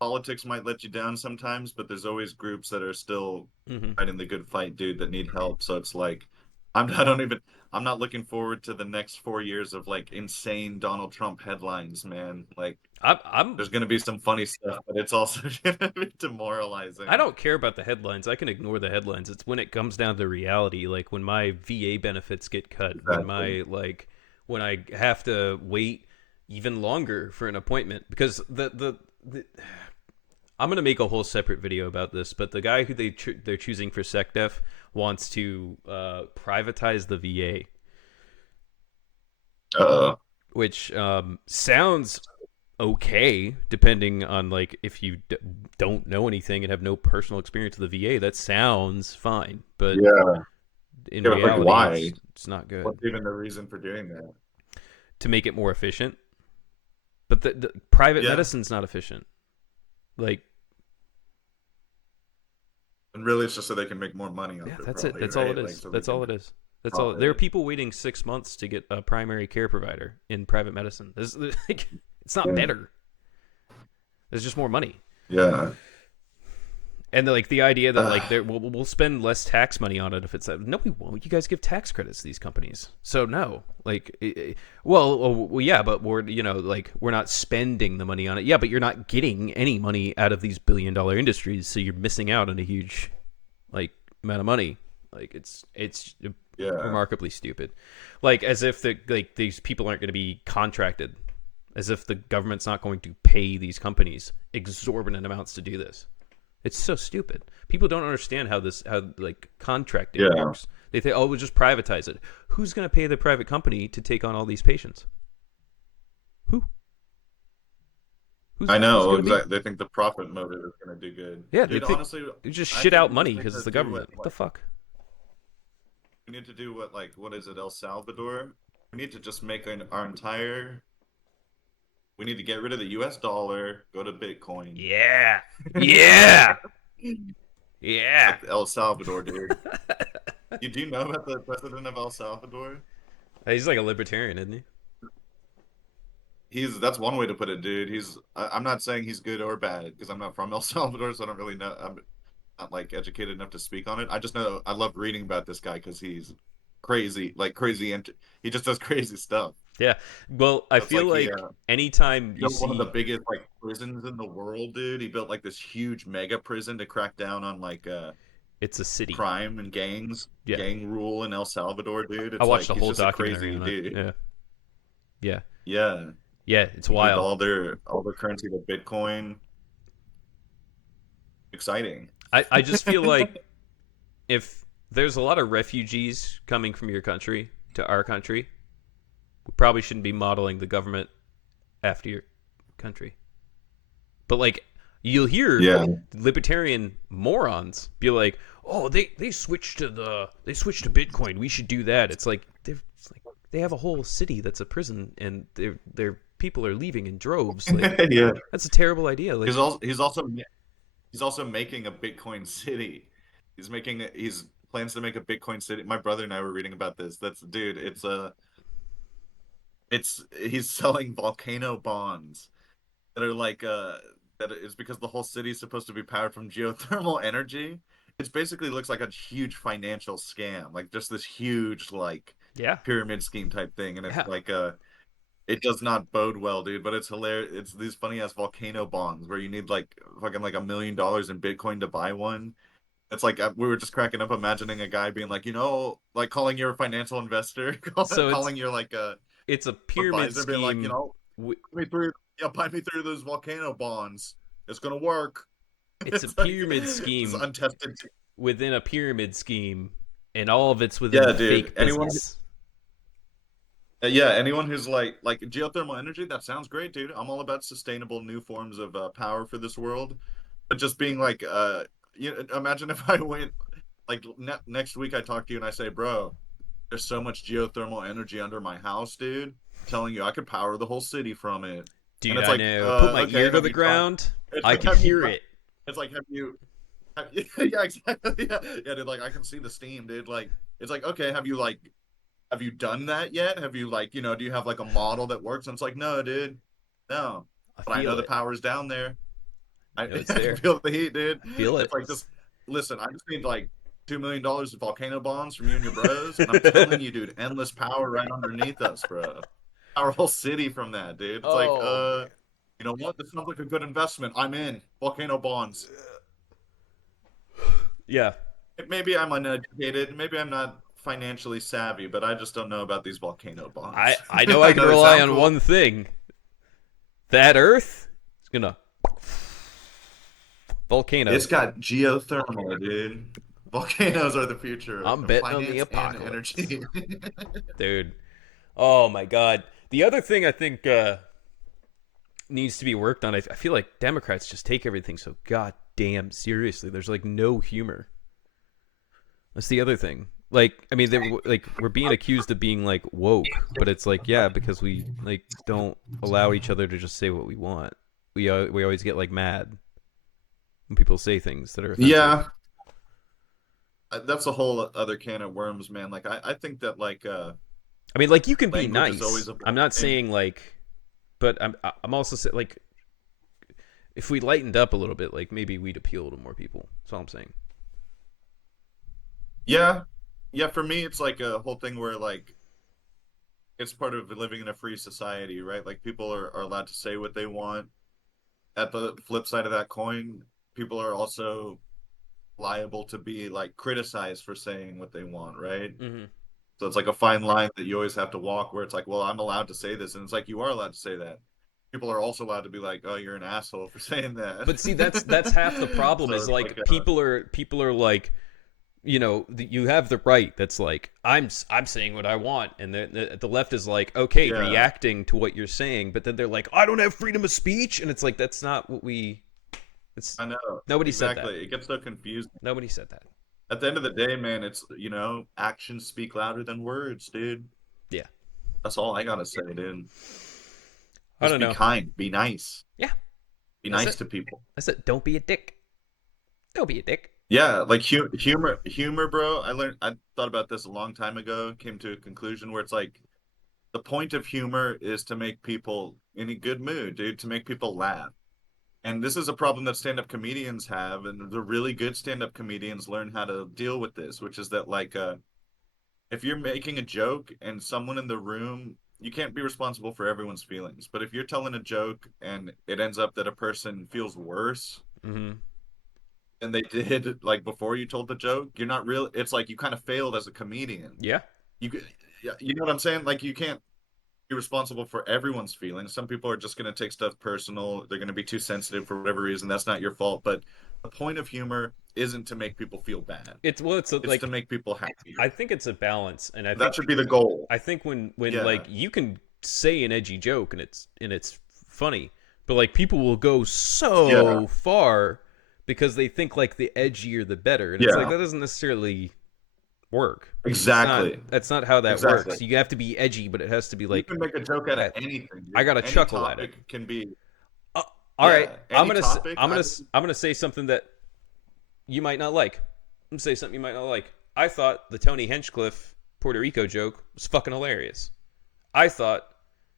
politics might let you down sometimes, but there's always groups that are still Mm-hmm. fighting the good fight, dude, that need help. So it's like I don't even I'm not looking forward to the next 4 years of like insane Donald Trump headlines, man. Like I'm there's gonna be some funny stuff, but it's also gonna be I demoralizing. don't care about the headlines. I can ignore the headlines. It's when it comes down to reality, like when my VA benefits get cut, Exactly. when I have to wait even longer for an appointment because the I'm gonna make a whole separate video about this, but the guy who they're choosing for SecDef wants to privatize the VA, Uh, which sounds okay, depending on like if you don't know anything and have no personal experience with the VA. That sounds fine, but yeah. in Yeah, but like reality, why? it's not good. What's even the reason for doing that? To make it more efficient, but the private Yeah. medicine's not efficient. Like, And really it's just so they can make more money off yeah, it that's it. probably, That's all it right? Like is. so they That's all can it is. That's all. There are profit. people waiting 6 months to get a primary care provider in private medicine. Like, it's not Yeah. better. There's just more money. Yeah. And like the idea that like Uh, we'll spend less tax money on it if it's that. No, we won't. You guys give tax credits to these companies, so no. Like, well, yeah, but we're not spending the money on it. Yeah, but you're not getting any money out of these billion-dollar industries, so you're missing out on a huge like amount of money. Like it's yeah. remarkably stupid. Like as if these people aren't going to be contracted, as if the government's not going to pay these companies exorbitant amounts to do this. It's so stupid. People don't understand how like contracting Yeah. works. They think, oh, we'll just privatize it. Who's going to pay the private company to take on all these patients? Who? I Who's know, going to be? exactly. They think the profit motive is going to do good. Yeah, they Dude, think honestly, they just I shit think out we money just need because it's to the do government. What the fuck? we need to do what is it, El Salvador? We need to just make our entire we need to get rid of the US dollar, go to Bitcoin. Yeah, yeah, yeah. Like El Salvador, dude. You do know about the president of El Salvador? He's like a libertarian, isn't he? He's that's one way to put it, dude. I'm not saying he's good or bad because I'm not from El Salvador, so I don't really know. I'm not like educated enough to speak on it. I just know I love reading about this guy because he's crazy, like crazy, and he just does crazy stuff. Yeah. Well, I It's feel like like anytime you built one of the see biggest like prisons in the world, dude. He built like this huge mega prison to crack down on like it's a city. crime and Yeah. gang rule in El Salvador, dude. I It's watched like a he's whole just a documentary crazy on it. dude. Yeah. Yeah. Yeah, Yeah, it's he moved wild. all their currency to Bitcoin. Exciting. I just feel like if there's a lot of refugees coming from your country to our country, we probably shouldn't be modeling the government after your country. But like you'll hear Yeah. libertarian morons be like, "Oh, they switched to Bitcoin. We should do that." It's like they have a whole city that's a prison and their people are leaving in droves. Like Yeah. that's a terrible idea. Like He's also making a Bitcoin city. He's plans to make a Bitcoin city. My brother and I were reading about this. That's dude, it's he's selling volcano bonds that are like that is because the whole city is supposed to be powered from geothermal energy. It basically looks like a huge financial scam. Like just this huge like Yeah. pyramid scheme type thing, and it's Yeah. like it does not bode well, dude. But it's hilarious. It's these funny ass volcano bonds where you need like fucking like $1 million in Bitcoin to buy one. It's like we were just cracking up, imagining a guy being like, like calling your financial investor, So calling your like it's a pyramid advisor, being like, scheme. buy me through, yeah, buy me through those volcano bonds. It's gonna work. It's a It's like pyramid this scheme untested. within a pyramid scheme, and all of it's within Yeah, dude. fake business. Anyone who's like geothermal energy, that sounds great, dude. I'm all about sustainable new forms of power for this world. But just being like, imagine if I went like next week, I talk to you and I say, bro, there's so much geothermal energy under my house, dude. Telling you I could power the whole city from it. And Dude, it's I like, know. Put my okay, ear to have the you tried? ground. It's I like, could have you hear tried? it. It's like, yeah, exactly. Yeah, yeah, dude. Like, I can see the steam, dude. Like, it's like, okay, have you done that yet? Have you like, do you have like a model that works? And it's like, no, dude, no. I But I know feel the it. power's down there. I, I know it's I can there. feel the heat, dude. I feel it. It's like this. Listen, I just need like $2 million of volcano bonds from you and your bros, and I'm telling you, dude, endless power right underneath us, bro. Our whole city from that, dude. It's like, Oh man. you know what? This sounds like a good investment. I'm in volcano bonds. Yeah. Maybe I'm uneducated. Maybe I'm not financially savvy, but I just don't know about these volcano I bonds. I know I I can know they rely sound on cool. one thing. That Earth is gonna It's volcano. got geothermal, dude. Volcanoes are the future I'm of betting on the finance and apocalypse, energy. dude. Oh my god. The other thing I think needs to be worked on. I feel like Democrats just take everything so goddamn seriously. There's like no humor. That's the other thing. Like, I mean, like we're being accused of being like woke, but it's like, yeah, because we like don't allow each other to just say what we want. We always get like mad when people say things that are offensive. Yeah, that's a whole other can of worms, man. Like I think that like I mean, like you can be language is nice. always I'm not evolving. saying like, but I'm also saying like if we lightened up a little bit, like maybe we'd appeal to more people. That's all I'm saying. Yeah, yeah. For me, it's like a whole thing where like it's part of living in a free society, right? Like people are allowed to say what they want. At the flip side of that coin, people are also liable to be like criticized for saying what they want, right? Mm-hmm. So it's like a fine line that you always have to walk where it's like, well, I'm allowed to say this. And it's like, you are allowed to say that. People are also allowed to be like, oh, you're an asshole for saying that. But see, that's half the problem. So Is it's like, like people are like, you know, you have the right that's like I'm saying what I want, and the left is like, okay, yeah, reacting to what you're saying, but then they're like, I don't have freedom of speech, and it's like that's not what we. It's I know. nobody said that. Exactly. It gets so confusing. Nobody said that. At the end of the day, man, it's, actions speak louder than words, dude. Yeah, That's all I gotta say, dude. I Just don't be know. kind, be nice, Yeah, be that's nice it. to people. That's it. Don't be a dick. Don't be a dick. Yeah, like humor, bro. I thought about this a long time ago, came to a conclusion where it's like the point of humor is to make people in a good mood, dude, to make people laugh. And this is a problem that stand-up comedians have, and the really good stand-up comedians learn how to deal with this, which is that like if you're making a joke and someone in the room, you can't be responsible for everyone's feelings. But if you're telling a joke and it ends up that a person feels worse Mm-hmm. than they did like before you told the joke, you're not real. It's like you kind of failed as a comedian. Yeah, You yeah, you know what I'm saying? Like you can't be responsible for everyone's feelings. Some people are just going to take stuff personal. They're going to be too sensitive for whatever reason. That's not your fault. But the point of humor isn't to make people feel bad. it's It's to like make people happy. I think it's a balance, and That should be the goal. I think when Yeah. like you can say an edgy joke and it's funny, but like people will go Yeah. so far because they think like the edgier the better, and it's like Yeah. that doesn't necessarily work. Exactly. That's not how that Exactly. works. You have to be edgy, but it has to be You like can make a joke out of I, anything, I dude. got to Any chuckle at it. topic can be, Uh, all right, yeah, any topic. I'm gonna say something that you might not like. I'm gonna say something you might not like. I thought the Tony Hinchcliffe Puerto Rico joke was fucking hilarious. I thought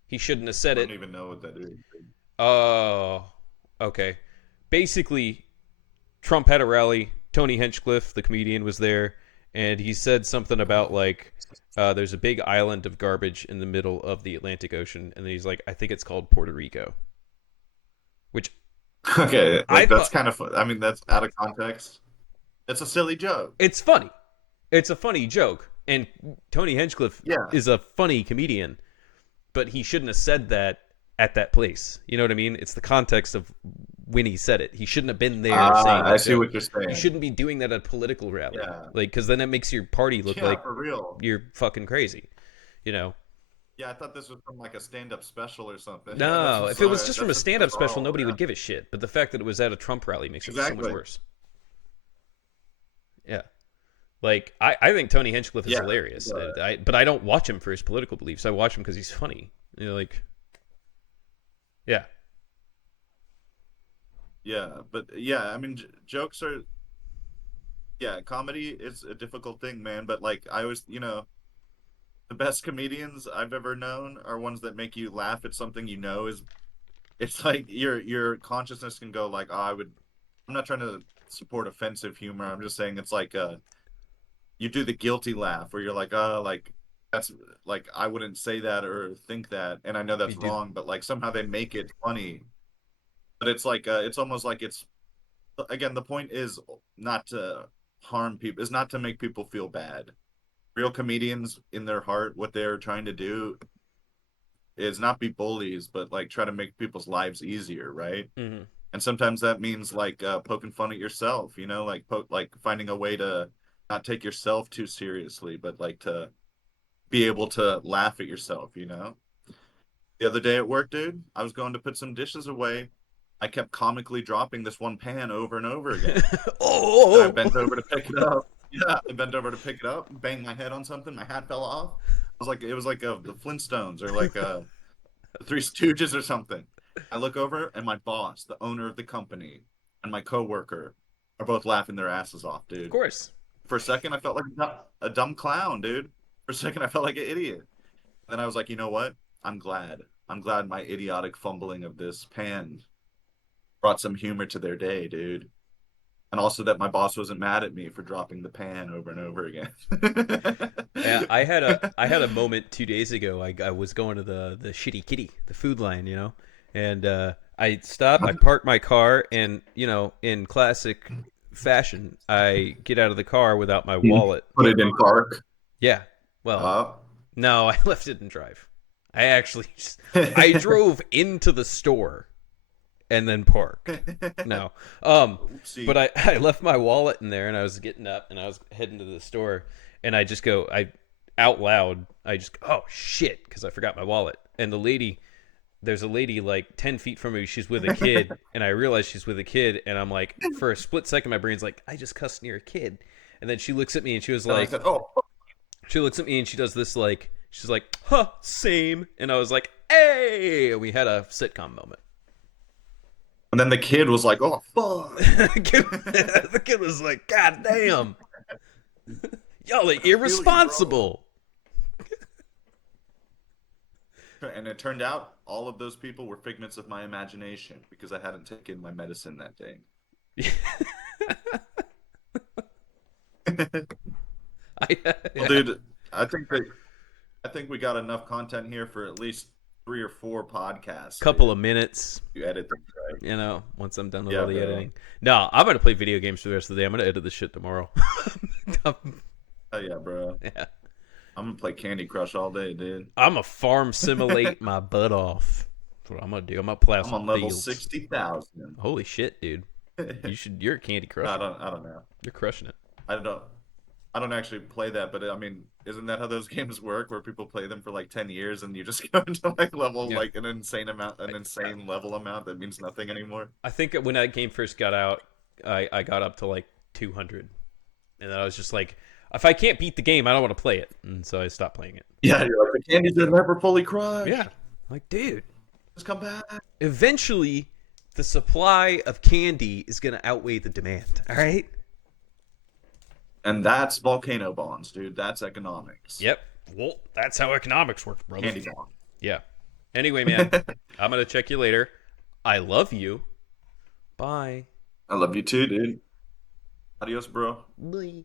he shouldn't have said I it. don't even know what that is. Oh, okay. Basically, Trump had a rally. Tony Hinchcliffe, the comedian, was there, and he said something about like there's a big island of garbage in the middle of the Atlantic Ocean, and then he's like, I think it's called Puerto Rico, which Okay, I like that's thought kind of fun. I mean, that's out of context. It's a silly joke. it's funny. It's a funny joke, and Tony Hinchcliffe Yeah. is a funny comedian, but he shouldn't have said that at that place. You know what I mean? It's the context of when he said it. He shouldn't have been there saying I that see joke. what you're You saying. shouldn't be doing that at a political rally, Yeah. like, because then it makes your party look Yeah, like for real. you're fucking crazy. You know? Yeah, I thought this was from like a stand-up special or something. Yeah, that's No, if it was bizarre. just from a That's stand-up special, bizarre. nobody Yeah. would give a shit. But the fact that it was at a Trump rally makes it so much Exactly. worse. Yeah. Like, I think Tony Hinchcliffe is Yeah. hilarious. Uh, But I don't watch him for his political beliefs. I watch him because he's funny. You know, like, yeah. yeah, but yeah, I mean, jokes are yeah, comedy is a difficult thing, man. But like, I always, the best comedians I've ever known are ones that make you laugh at something is. It's like your consciousness can go like, oh, I would. I'm not trying to support offensive humor. I'm just saying it's like you do the guilty laugh where you're like, oh, like that's like I wouldn't say that or think that, and I know You that's do. wrong, but like somehow they make it funny. But it's like it's almost like it's again the point is not to harm people, is not to make people feel bad. Real comedians in their heart, what they're trying to do is not be bullies, but like try to make people's lives easier, right? Mm-hmm. And sometimes that means like poking fun at yourself, like like finding a way to not take yourself too seriously, but like to be able to laugh at yourself. The other day at work, dude, I was going to put some dishes away. I kept comically dropping this one pan over and over again. And I Oh. bent over to pick it up. Yeah, I bent over to pick it up, banged my head on something, my hat fell off. It was like the Flintstones or like the Three Stooges or something. I look over and my boss, the owner of the company, and my coworker are both laughing their asses off, Of dude. course. For a second, I felt like a dumb clown, dude. For a second, I felt like an idiot. Then I was like, you know what? I'm glad. I'm glad my idiotic fumbling of this pan brought some humor to their day, dude. And also that my boss wasn't mad at me for dropping the pan over and over again. I had a moment 2 days ago. I was going to the shitty kitty, the food line, and I stop. I park my car, and in classic fashion, I get out of the car without my wallet. Put it in park. Yeah. Well, Uh, no, I left it in drive. I actually I drove into the store and then parked. No. Oopsie. But I left my wallet in there, and I was getting up and I was heading to the store, and I just go I out loud I just oh shit, because I forgot my wallet. And there's a lady like 10 feet from me. She's with a kid, and I realize she's with a kid, and I'm like, for a split second my brain's like, I just cussed near a kid. And then she looks at me and she was And I like, said, oh, she looks at me and she does this like, she's like, huh, same. And I was like, hey, and we had a sitcom moment. and then the kid was like, oh, fuck. The kid was like, God damn, y'all are I feel you, bro. irresponsible. And it turned out all of those people were figments of my imagination because I hadn't taken my medicine that day. Well, Yeah. dude, I think that I think we got enough content here for at least 3 or 4 podcasts, Couple of dude. minutes, You edit them right. once I'm done with all Yeah, the bro. editing. No, I'm gonna play video games for the rest of the day. I'm gonna edit this shit tomorrow. Oh yeah, bro. Yeah. I'm gonna play Candy Crush all day, dude. I'm a farm simulate my butt off. That's what I'm gonna do. I'm gonna plow I'm some on level fields. 60,000. Holy shit, dude! You're a Candy No, I Crusher. don't. I don't know. You're crushing it. I don't. I don't actually play that, but I mean, isn't that how those games work? Where people play them for like 10 years and you just go into like level Yeah. like an insane amount, an insane level amount that means nothing anymore. I think when that game first got out, I got up to like 200, and then I was just like, if I can't beat the game, I don't want to play it, and so I stopped playing it. Yeah, you're like the candies are never fully Yeah, crushed. like dude, Just come back. eventually the supply of candy is gonna outweigh the demand. All right. And that's volcano bonds, dude. That's economics. Yep. Well, that's how economics works, brother. Candy bond. Yeah. Anyway, man, I'm gonna check you later. I love you. Bye. I love you too, dude. Adios, bro. Bye.